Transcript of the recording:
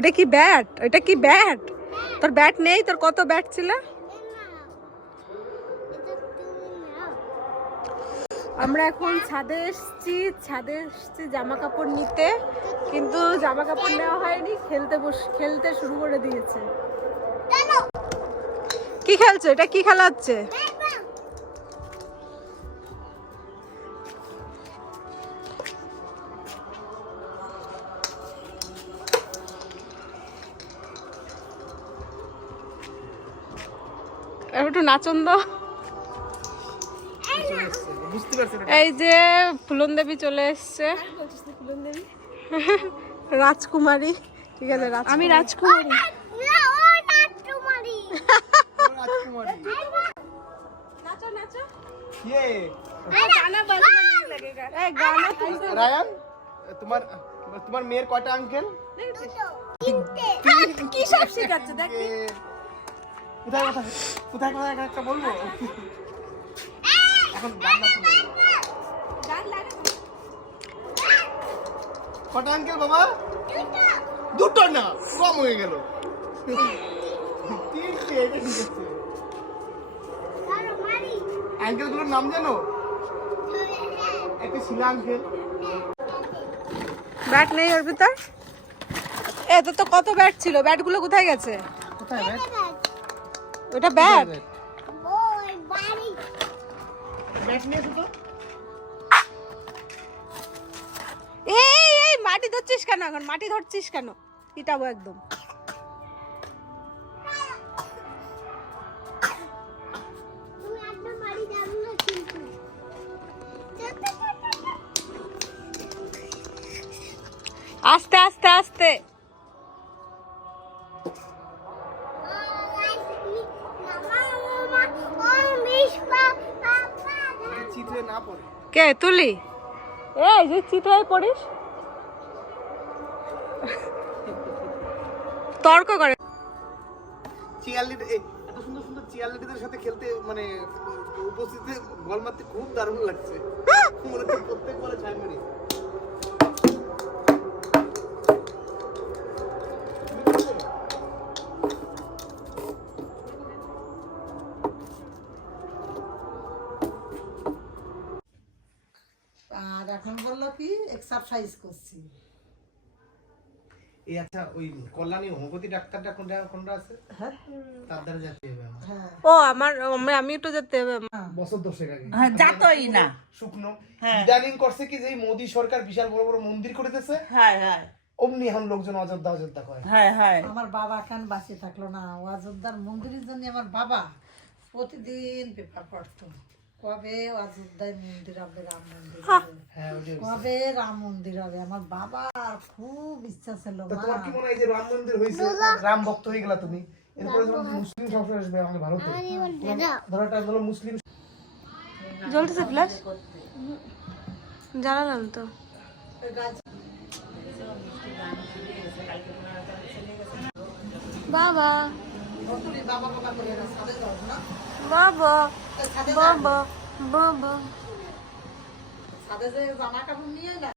ওটা কি ব্যাট? ওটা কি ব্যাট? তোর ব্যাট নেই? তোর কত ব্যাট ছিল? আমরা এখন ছাদে এসেছি জামা কাপড় নিতে, কিন্তু জামা কাপড় নেওয়া হয়নি, খেলতে শুরু করে দিয়েছে। কি খেলছো? এটা কি খেলা হচ্ছে? একটু নাচন দাও। এই যে ফুলন দেবী চলে এসছে। রাজকুমারী, ঠিক আছে, আমি রাজকুমারী। নাচো নাচো। রায়ান, তোমার মেয়ের কয়টা আঙ্কেল? কি সব শেখাচ্ছে দেখ। কোথায় কোথায় কোথায় কোথায় একটা বলবো এখন গান না শুনবো। কটা আঙ্কেল বাবা? দুটো না, কম হয়ে গেল। তিনটে, এটা ঠিক আছে। আঙ্কেল গুলোর নাম জানো? একটা শিলা আঙ্কেল। ব্যাট নেই ওর ভিতর? এ তো কত ব্যাট ছিল, ব্যাটগুলো কোথায় গেছে? কোথায় ব্যাট? ওটা ব্যাট? ব্যাট নিয়ে এসো তো। এই মাটি ধরছিস কেন? এখন মাটি ধরছিস কেন? পিটাবো একদম। আস্তে আস্তে আস্তে। চিতলে না পড়ে। কে তুলি? এই যে চিতলে পড়িস, তর্ক করে। চিয়ারলিডার, এত সুন্দর সুন্দর চিয়ারলিডারদের সাথে খেলতে, মানে উপস্থিতিতে বল মারতে খুব দারুণ লাগছে। মনে হচ্ছে প্রত্যেক বলে ছয় মারি। আর এখন বললো কি এক্সারসাইজ করছি। এই আচ্ছা, ওই কল্যাণী হোমিওপ্যাথি ডাক্তারটা কোনটা আছে? হ্যাঁ, তার দ্বারা যেতে হবে আমার। ও আমি একটু যেতে হবে। বছর 10 আগে যাতই না শুকনো হ্যাঁ। ইদানিং করছে কি, যে মোদি সরকার বিশাল বড় বড় মন্দির করে দিতেছে, হ্যাঁ হ্যাঁ অমনি এখন লোকজন অযোধ্যা অযোধ্যা করে। হ্যাঁ হ্যাঁ আমার বাবা কেন বাঁচে থাকলো না? অযোধ্যার মন্দিরের জন্য আমার বাবা প্রতিদিন পেপার পড়তো, কবে অযোধ্যায় মন্দির হবে, রাম মন্দির হবে, হ্যাঁ, ওই যে কবে রাম মন্দির হবে। আমার বাবার খুব ইচ্ছা ছিল। তো তোমার কি মনে হয় যে রাম মন্দির হইছে, রাম ভক্ত হয়ে গেলা তুমি, এরপরে যখন মুসলিম সংসদ আসবে আমাদের ভারতে, ধরো একটা হলো মুসলিম। জ্বলতেছে ফ্ল্যাশ? জ্বালালাম তো। বাবা বাবা বাবা করে ছাদে যাও না, বাবা ছাদে বাবা বাবা ছাদে যে জামা কাপড় নিয়ে না